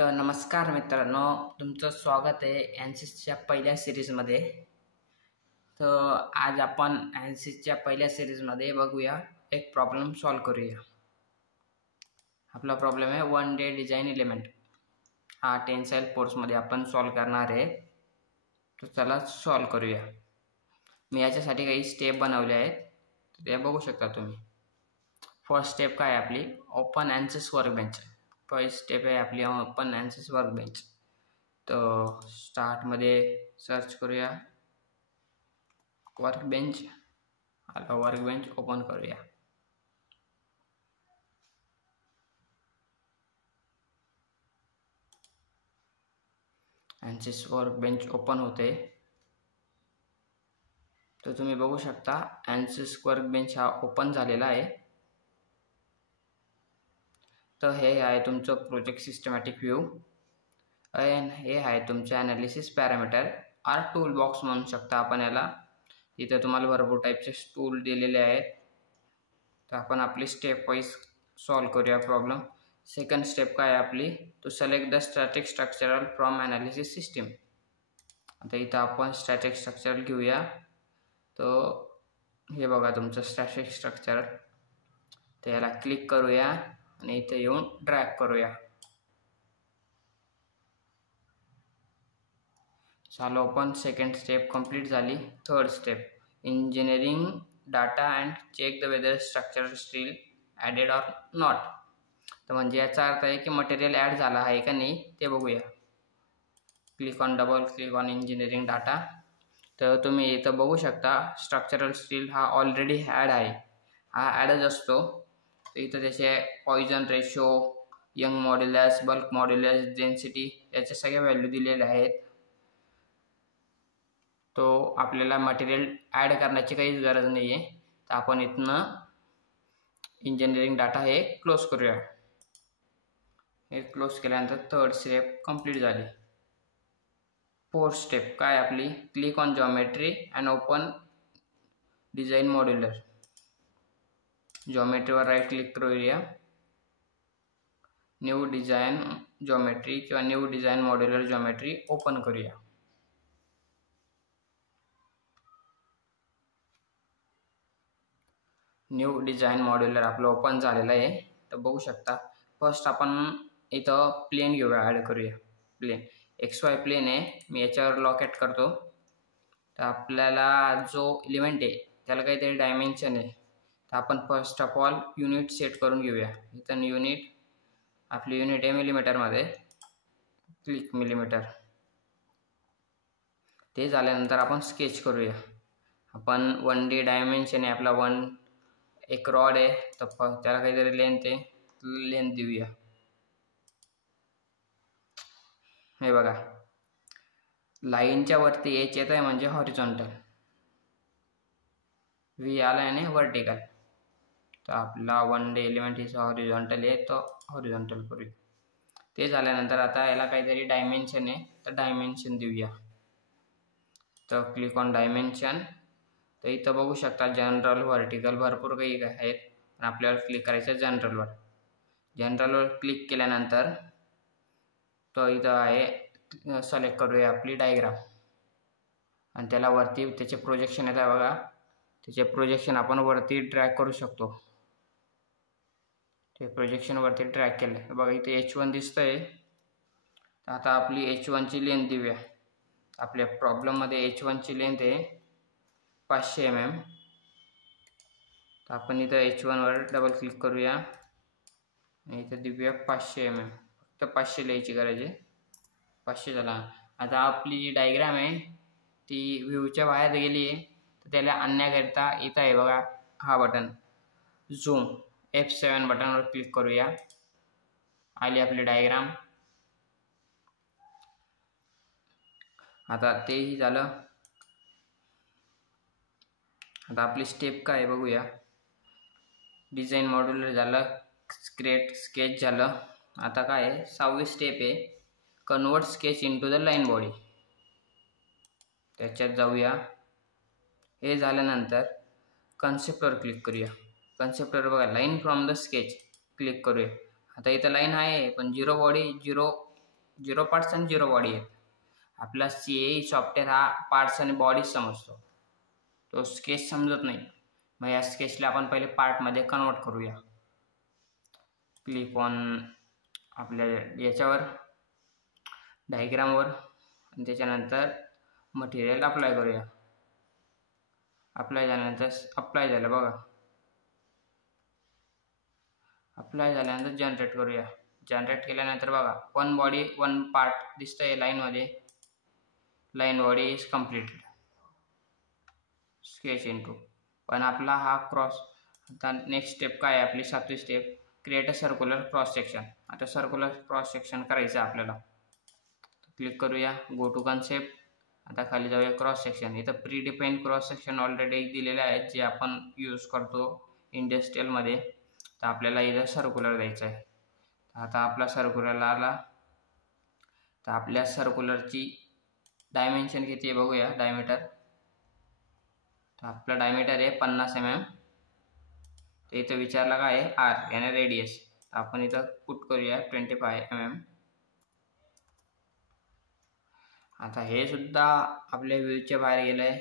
तर नमस्कार मित्रांनो, तुमचं स्वागत आहे ॲन्सिसच्या पहिल्या सिरीजमध्ये. तर आज आपण ॲन्सिसच्या पहिल्या सिरीजमध्ये बघूया, एक प्रॉब्लेम सॉल्व करूया. आपला प्रॉब्लेम आहे वन डे डिझाईन एलिमेंट. हा टेन्साईल फोर्समध्ये आपण सॉल्व करणार आहे. तर चला सॉल्व करूया. मी याच्यासाठी काही स्टेप बनवले आहेत, ते बघू शकता तुम्ही. फर्स्ट स्टेप काय आहे आपली, ओपन ॲन्सिस वर्कबेंच. फर्स्ट स्टेप आहे आपली ओपन ॲन्सिस वर्कबेंच. तर स्टार्टमध्ये सर्च करूया वर्कबेंच. आता वर्कबेंच ओपन करूया. ॲन्सिस वर्कबेंच ओपन होते. तर तुम्ही बघू शकता ॲन्सिस वर्कबेंच हा ओपन झालेला आहे. तर हे आहे तुमचं प्रोजेक्ट सिस्टमॅटिक व्ह्यू. हे आहे तुमचं ॲनालिसिस पॅरामीटर. टूल बॉक्स म्हणू शकता आपण याला. इथे तुम्हाला भरपूर टाईपचे टूल दिलेले आहेत. तर आपण आपली स्टेप वाईज सॉल्व करूया प्रॉब्लेम. सेकंड स्टेप काय आहे आपली, to select the static structural from analysis system. आता इथं आपण स्टॅटिक स्ट्रक्चरल घेऊया. तर हे बघा तुमचं स्टॅटिक स्ट्रक्चर. तर याला क्लिक करूया आणि इथे येऊन ड्रॅग करूया. चालू ओपन. सेकंड स्टेप कंप्लीट झाली. Third step, engineering data and check the whether structure steel added or not. तर म्हणजे याचा अर्थ आहे की मटेरियल ॲड झाला आहे का नाही ते बघूया. Double click on engineering data. तर तुम्ही इथं बघू शकता स्ट्रक्चरल स्टील हा ऑलरेडी ॲड आहे. हा ॲडच असतो. तर इथं त्याचे Poisson ratio, young modulus, bulk modulus, density याच्या सगळ्या व्हॅल्यू दिलेल्या आहेत. तो आपल्याला मटेरियल ॲड करण्याची काहीच गरज नाही आहे. तर आपण इथनं इंजिनिअरिंग डाटा हे क्लोज करूया. हे क्लोज केल्यानंतर थर्ड स्टेप कंप्लीट झाली. फोर्थ स्टेप काय आपली, click on geometry and open design modular. जॉमेट्रीवर राईट क्लिक करूया. न्यू डिझाईन जॉमेट्री किंवा new design modular geometry open करूया. न्यू डिझाईन मॉड्युलर आपलं ओपन झालेलं आहे. तर बघू शकता फर्स्ट आपण इथं प्लेन घेऊया, ॲड करूया. प्लेन XY प्लेन आहे. मी याच्यावर लॉकेट करतो. तर आपल्याला जो एलिमेंट आहे त्याला काहीतरी डायमेन्शन आहे. तर आपण first of all unit set करून घेऊया. इथं युनिट, आपली युनिट आहे मिलीमीटरमध्ये. Click millimetre. ते झाल्यानंतर आपण स्केच करूया. आपण 1D डायमेन्शन आहे आपला. एक रॉड आहे तर त्याला काहीतरी लेंथ आहे, लेंथ देऊया. हे बघा लाईनच्या वरती एच येत आहे म्हणजे हॉरिझॉन्टल. व्ही आला आणि व्हर्टिकल. तर आपला 1D एलिमेंट हिचा हॉरिझॉन्टल आहे, तो हॉरिझॉन्टल करूया. ते झाल्यानंतर आता याला काहीतरी डायमेन्शन आहे तर डायमेन्शन देऊया. तर क्लिक ऑन डायमेन्शन. तर इथं बघू शकता जनरल, व्हर्टिकल भरपूर काही आहेत. पण आपल्याला क्लिक करायचं जनरलवर. जनरलवर क्लिक केल्यानंतर तो इथं आहे, सिलेक्ट करूया आपली डायग्राम. आणि त्याला वरती त्याचे प्रोजेक्शन येत आहे बघा. त्याचे प्रोजेक्शन आपण वरती ड्रॅग करू शकतो. ते प्रोजेक्शन वरती ड्रॅग केलं बघा. इथे H1 दिसतंय. आता आपली H1ची लेंथ देऊया. आपल्या प्रॉब्लेममध्ये H1ची लेंथ आहे 500 mm. तर आपण इथं H1वर डबल क्लिक करूया आणि इथं देऊया 500 mm. फक्त 500 लिहायची गरज आहे. 500 झाला. आता आपली जी डायग्राम आहे ती व्ह्यूच्या बाहेर गेली आहे. तर त्याला आणण्याकरिता इथं आहे बघा हा बटन, झूम. F7 बटनवर क्लिक करूया. आली आपली डायग्राम. आता तेही झालं. आता आपली स्टेप काय बघूया. डिझाईन मॉड्युलर झालं, क्रिएट स्केच झालं. आता काय आहे, 6वी स्टेप आहे, convert sketch into the line body. त्याच्यात जाऊया. हे झाल्यानंतर कन्सेप्टवर क्लिक करूया. कन्सेप्टवर बघा line from the sketch click करूया. आता इथं लाईन आहे पण 0 बॉडी 0 0 पार्ट्स आणि 0 बॉडी आहेत. आपला CAE सॉफ्टवेअर हा पार्ट्स आणि बॉडी समजतो, तो स्केच समजत नाही. मग या स्केचला आपण पहिले पार्टमध्ये कन्वर्ट करूया. क्लिक ऑन आपल्या याच्यावर डायग्रामवर आणि त्याच्यानंतर मटेरियल अप्लाय करूया. अप्लाय झाल्यानंतर अप्लाय झालं बघा. अप्लाय झाल्यानंतर जनरेट करूया. जनरेट केल्यानंतर बघा 1 बॉडी 1 पार्ट दिसतंय लाईनमध्ये. Line body is completed. Sketch into. पण आपला हा क्रॉस. आता नेक्स्ट स्टेप काय आहे आपली 7वी step, create a circular cross section. आता सर्क्युलर क्रॉस सेक्शन करायचं आहे आपल्याला. क्लिक करूया, गो टू कन्सेप्ट. आता खाली जाऊया क्रॉस सेक्शन. इथं pre define cross section already दिलेले आहेत जे आपण यूज करतो इंडस्ट्रियलमध्ये. तर आपल्याला इथं सर्क्युलर द्यायचं आहे. आता आपला सर्क्युलर आला. तर आपल्या सर्क्युलरची डायमेन्शन किती आहे बघूया. डायमीटर, तर आपला डायमीटर आहे 50 mm. तर इथं विचारला काय आहे R याने रेडियस. तर आपण इथं पुट करूया 25 mm. आता हे सुद्धा आपल्या व्ह्यूच्या बाहेर गेलं आहे.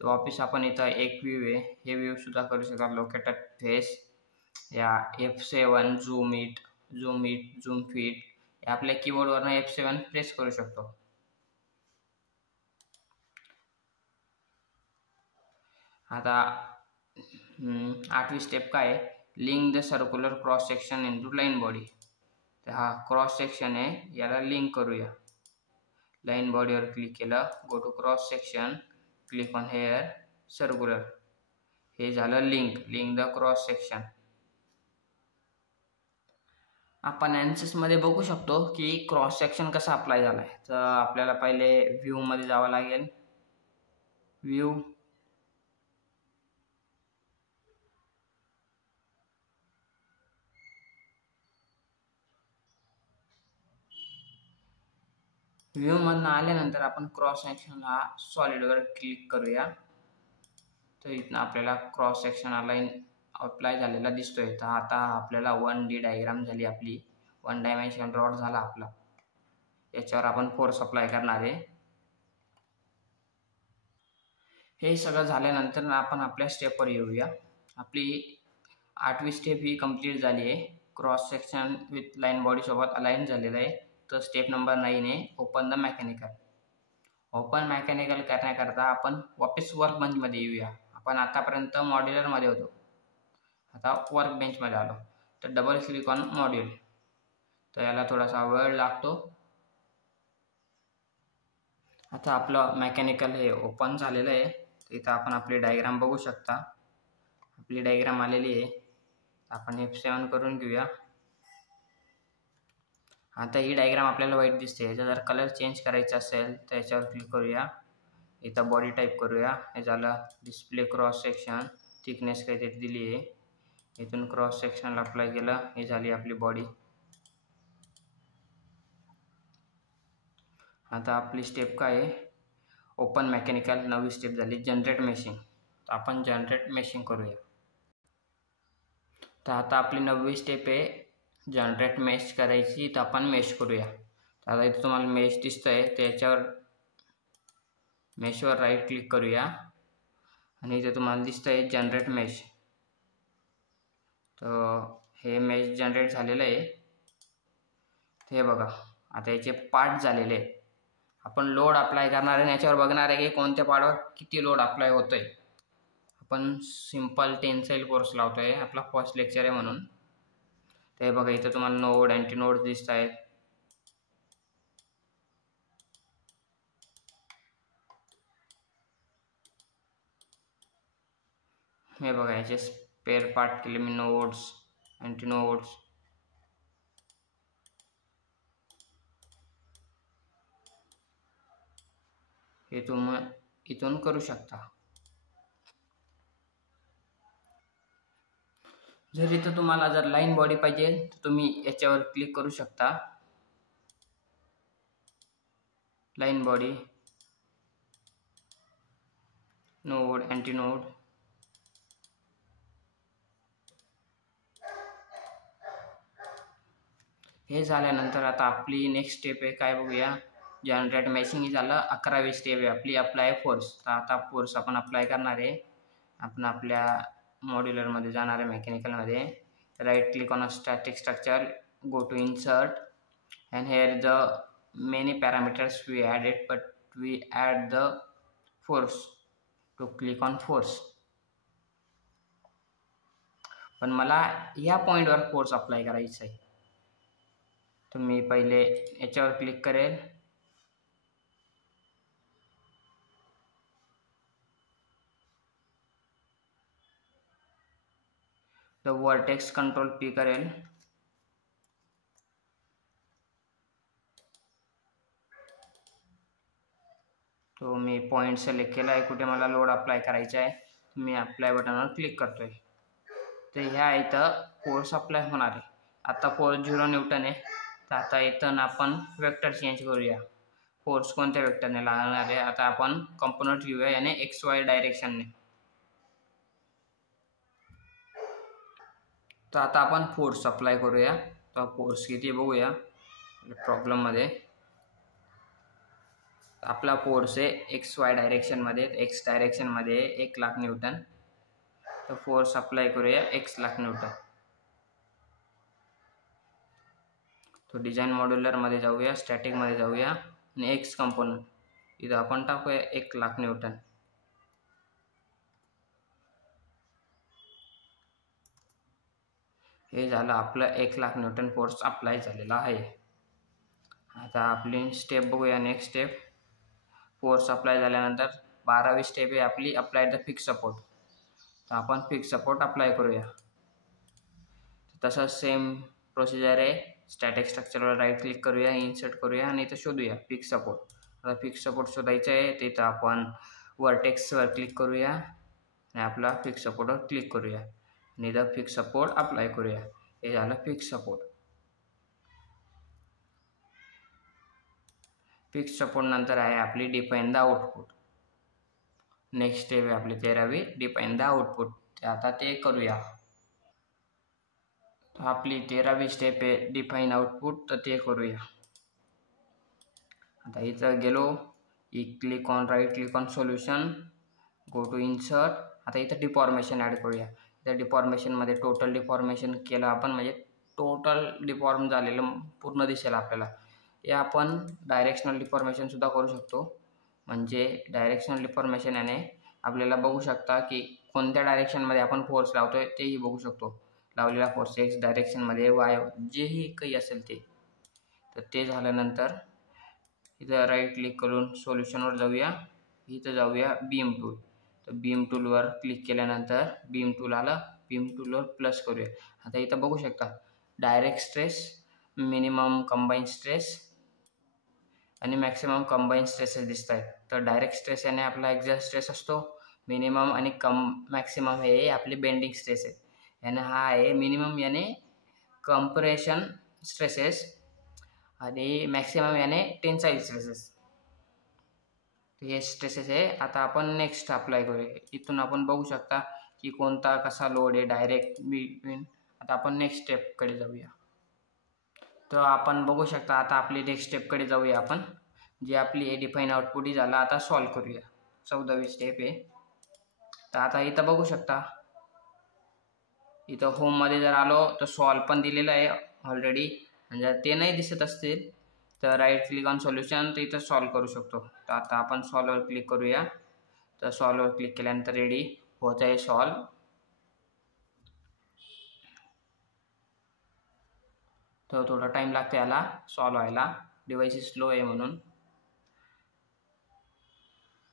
तर वापस आपण इथं एक व्ह्यू आहे, हे व्ह्यू सुद्धा करू शकता. लोकेटेड फेस या F7 zoom it, zoom fit. आपल्या कीबोर्डवरनं F7 प्रेस करू शकतो. आता 8वी स्टेप काय आहे, link the circular cross section into line body. तर हा क्रॉस सेक्शन आहे, याला लिंक करूया. लाईन बॉडीवर क्लिक केलं, go to cross section, click on here circular. हे झालं लिंक द क्रॉस सेक्शन. आपण ॲन्सेसमध्ये बघू शकतो की क्रॉस सेक्शन कसा अप्लाय झाला आहे. तर आपल्याला पहिले व्ह्यूमध्ये जावं लागेल. व्ह्यू, व्ह्यूमधनं आल्यानंतर आपण क्रॉस सेक्शन हा सॉलिडवर क्लिक करूया. तर इथनं आपल्याला क्रॉस सेक्शन अप्लाय झालेला दिसतोय. तर आता आपल्याला 1D डायग्राम झाली आपली, 1 डायमेन्शन रॉड झाला आपला. याच्यावर आपण फोर्स अप्लाय करणार आहे. हे सगळं झाल्यानंतर आपण आपल्या स्टेपवर येऊया. आपली 8वी स्टेप ही कंप्लीट झाली आहे. Cross section with line body सोबत अलाइन झालेलं आहे. तर स्टेप नंबर 9 आहे open the mechanical. Open mechanical करण्याकरता आपण वापस वर्क बेंचमध्ये येऊया. आपण आतापर्यंत मॉड्युलरमध्ये होतो, आता वर्क बेंचमध्ये आलो. तर डबल क्लिक ऑन मॉड्यूल. तर याला थोडासा वेळ लागतो. आता आपलं मेकॅनिकल हे ओपन झालेलं आहे. इथं आपण आपली डायग्राम बघू शकता. आपली डायग्राम आलेली आहे. आपण F7 करून घेऊया. आता ही डायग्राम आपल्याला वाईट दिसते. याचा जर कलर चेंज करायचा असेल तर याच्यावर क्लिक करूया. इथं बॉडी टाईप करूया. हे झालं डिस्प्ले क्रॉस सेक्शन, थिकनेस काहीतरी दिली आहे. इथून क्रॉस सेक्शनला अप्लाय केलं, ही झाली आपली बॉडी. आता आपली स्टेप काय आहे, ओपन मेकॅनिकल. 9वी स्टेप झाली जनरेट मेशिंग. तर आपण जनरेट मेशिंग करूया. तर आता आपली 9वी स्टेप आहे जनरेट मेश करायची. तर आपण मेश करूया. तर आता इथं तुम्हाला मेश दिसतंय, त्याच्यावर मेशवर राईट क्लिक करूया आणि इथे तुम्हाला दिसतंय जनरेट मेश. तर हे मेश जनरेट झालेलं आहे. हे बघा, आता याचे पार्ट झालेले आहेत. आपण लोड अप्लाय करणार आहे, याच्यावर बघणार आहे की कोणत्या पार्टवर किती लोड अप्लाय होतोय. आपण सिंपल टेन्साईल फोर्स लावतोय, आपला फर्स्ट लेक्चर आहे म्हणून. ते बघा, इथं तुम्हाला नोड अँटी नोड दिसत आहेत. हे बघा, याचे स्पेअर पार्ट केले मी, नोड्स अँटी नोड्स. हे तुम्ही इथून करू शकता. जर इथं तुम्हाला जर लाईन बॉडी पाहिजे तर तुम्ही याच्यावर क्लिक करू शकता. Line body, node anti node. हे झाल्यानंतर आता आपली नेक्स्ट स्टेप आहे काय बघूया. जनरेट मॅचिंग ही झालं. 11वी स्टेप आहे आपली अप्लाय फोर्स. तर आता फोर्स आपण अप्लाय करणार आहे. आपण आपल्या मॉड्युलरमध्ये जाणार आहे मेकॅनिकलमध्ये. Right click on a static structure, go to insert and here the many parameters we added, but we add the force to click on force. पण मला या पॉइंटवर फोर्स अप्लाय करायचा आहे. तर मी पहिले याच्यावर क्लिक करेल. तर वर्टेक्स कंट्रोल पी करेल. तो मी पॉइंट सिलेक्ट केला आहे कुठे मला लोड अप्लाय करायचा आहे. मी अप्लाय बटनवर क्लिक करतोय. तर ह्या इथं फोर्स अप्लाय होणार आहे. आता फोर्स 0 न्यूटन आहे. तर आता इथं आपण वेक्टर चेंज करूया. फोर्स कोणत्या वेक्टरने लागणार आहे. आता आपण कंपोनंट घेऊया याने XY डायरेक्शनने. तर आता आपण फोर्स अप्लाय करूया. तर फोर्स किती बघूया प्रॉब्लेममध्ये. आपला फोर्स आहे XY डायरेक्शनमध्ये. X डायरेक्शनमध्ये 1 lakh Newton. तर फोर्स अप्लाय करूया 1 लाख न्यूटन. तो डिझाईन मॉड्युलरमध्ये जाऊया, स्टॅटिकमध्ये जाऊया आणि एक्स कंपोनंट इथं आपण टाकूया 1 लाख न्यूटन. हे झालं आपलं 1 लाख न्यूटन फोर्स अप्लाय झालेला आहे. आता आपली स्टेप बघूया. नेक्स्ट स्टेप फोर्स अप्लाय झाल्यानंतर 12वी स्टेप आहे आपली अप्लाय द फिक्स सपोर्ट. तर आपण फिक्स सपोर्ट अप्लाय करूया. तसंच सेम प्रोसिजर आहे. स्टॅटिक स्ट्रक्चरवर राईट क्लिक करूया, इन्सर्ट करूया आणि इथं शोधूया फिक्स सपोर्ट. आता फिक्स सपोर्ट शोधायचं आहे. तिथं आपण वर्टेक्सवर क्लिक करूया आणि आपला फिक्स सपोर्टवर क्लिक करूया आणि इथं फिक्स सपोर्ट अप्लाय करूया. हे झालं फिक्स सपोर्ट. फिक्स सपोर्ट नंतर आहे आपली define the output. Next step आहे आपली 13वी डिफाइन द आउटपुट. आता ते करूया. आपली 13वी स्टेप आहे डिफाइन आउटपुट. तर ते करूया. आता इथं गेलो की click on right click on solution, go to insert. आता इथं डिफॉर्मेशन ॲड करूया. त्या डिफॉर्मेशनमध्ये टोटल डिफॉर्मेशन केलं आपण म्हणजे टोटल डिफॉर्म झालेलं पूर्ण दिसेल आपल्याला. हे आपण डायरेक्शनल डिफॉर्मेशनसुद्धा करू शकतो. म्हणजे डायरेक्शनल डिफॉर्मेशन याने आपल्याला बघू शकता की कोणत्या डायरेक्शनमध्ये आपण फोर्स लावतोय तेही बघू शकतो. लावलेला फोर्स X डायरेक्शनमध्ये, Y जेही काही असेल ते. तर ते झाल्यानंतर इथं राईट क्लिक करून सोल्युशनवर जाऊया. इथं जाऊया बीम टूल. तर बीम टूलवर क्लिक केल्यानंतर बीम टूल आलं. बीम टूलवर प्लस करूया. आता इथं बघू शकता direct stress, minimum combine stress आणि मॅक्सिमम कंबाईन स्ट्रेसेस दिसत आहेत. तर डायरेक्ट स्ट्रेस याने आपला एक्झॅक्ट स्ट्रेस असतो. मिनिमम आणि मॅक्सिमम हे आपले बेंडिंग स्ट्रेस आहेत. याने हा आहे मिनिमम याने कंप्रेशन स्ट्रेसेस आणि मॅक्सिमम याने टेन्साईल स्ट्रेसेस. हे स्ट्रेसेस आहे. आता आपण नेक्स्ट अप्लाय करूया. इथून आपण बघू शकता की कोणता कसा लोड आहे डायरेक्ट बिटवीन. आता आपण नेक्स्ट स्टेपकडे जाऊया. तर आपण बघू शकता आता आपली नेक्स्ट स्टेपकडे जाऊया आपण. जी आपली हे डिफाईन आउटपुट ही झालं. आता सॉल्व करूया. 14वी स्टेप आहे. तर आता इथं बघू शकता इथं होममध्ये जर आलो तर सॉल्व पण दिलेलं आहे ऑलरेडी. आणि जर ते नाही दिसत असतील तर राईट क्लिक ऑन सोल्युशन, तर इथं सॉल्व करू शकतो. तर आता आपण सॉल्ववर क्लिक करूया. तर सॉल्ववर क्लिक केल्यानंतर रेडी होत आहे सॉल्व. तर थोडा टाईम लागतो याला सॉल्व व्हायला, डिव्हाइस स्लो आहे म्हणून.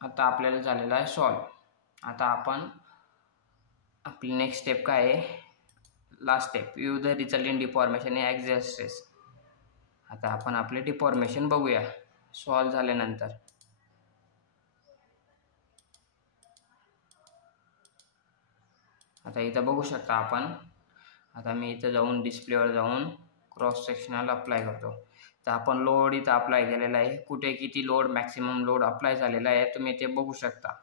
आता आपल्याला झालेला आहे सॉल्व. आता आपण आपली नेक्स्ट स्टेप काय आहे, last step view the result in deformation axial stress. आता आपण आपले डिफॉर्मेशन बघूया सॉल्व झाल्यानंतर. आता इथं बघू शकता आपण. आता मी इथं जाऊन डिस्प्लेवर जाऊन क्रॉस सेक्शनल अप्लाय करतो. तर आपण लोड इथं अप्लाय केलेला आहे. कुठे किती लोड मॅक्सिमम लोड अप्लाय झालेला आहे तुम्ही ते बघू शकता.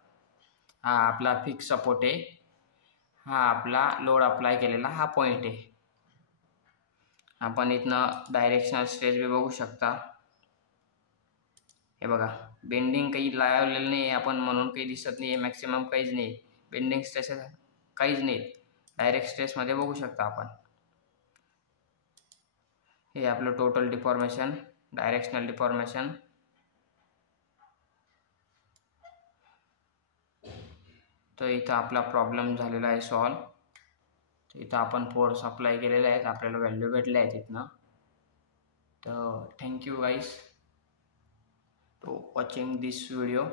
हा आपला फिक्स सपोर्ट आहे. हा आपला लोड अप्लाय केलेला हा पॉईंट आहे. आपण इथनं डायरेक्शनल स्ट्रेस बी बघू शकता. हे बघा, बेंडिंग काही लावलेलं नाही आहे आपण, म्हणून काही दिसत नाही आहे. मॅक्सिमम काहीच नाही, बेंडिंग स्ट्रेस काहीच नाही. डायरेक्ट स्ट्रेसमध्ये बघू शकता आपण. हे आपलं टोटल डिफॉर्मेशन, डायरेक्शनल डिफॉर्मेशन. तर इथं आपला प्रॉब्लेम झालेला आहे सॉल्व. इथं आपण फोर्स अप्लाय केलेले आहेत, आपल्याला व्हॅल्यू भेटले आहेत इथनं. तर thank you guys to watching this video.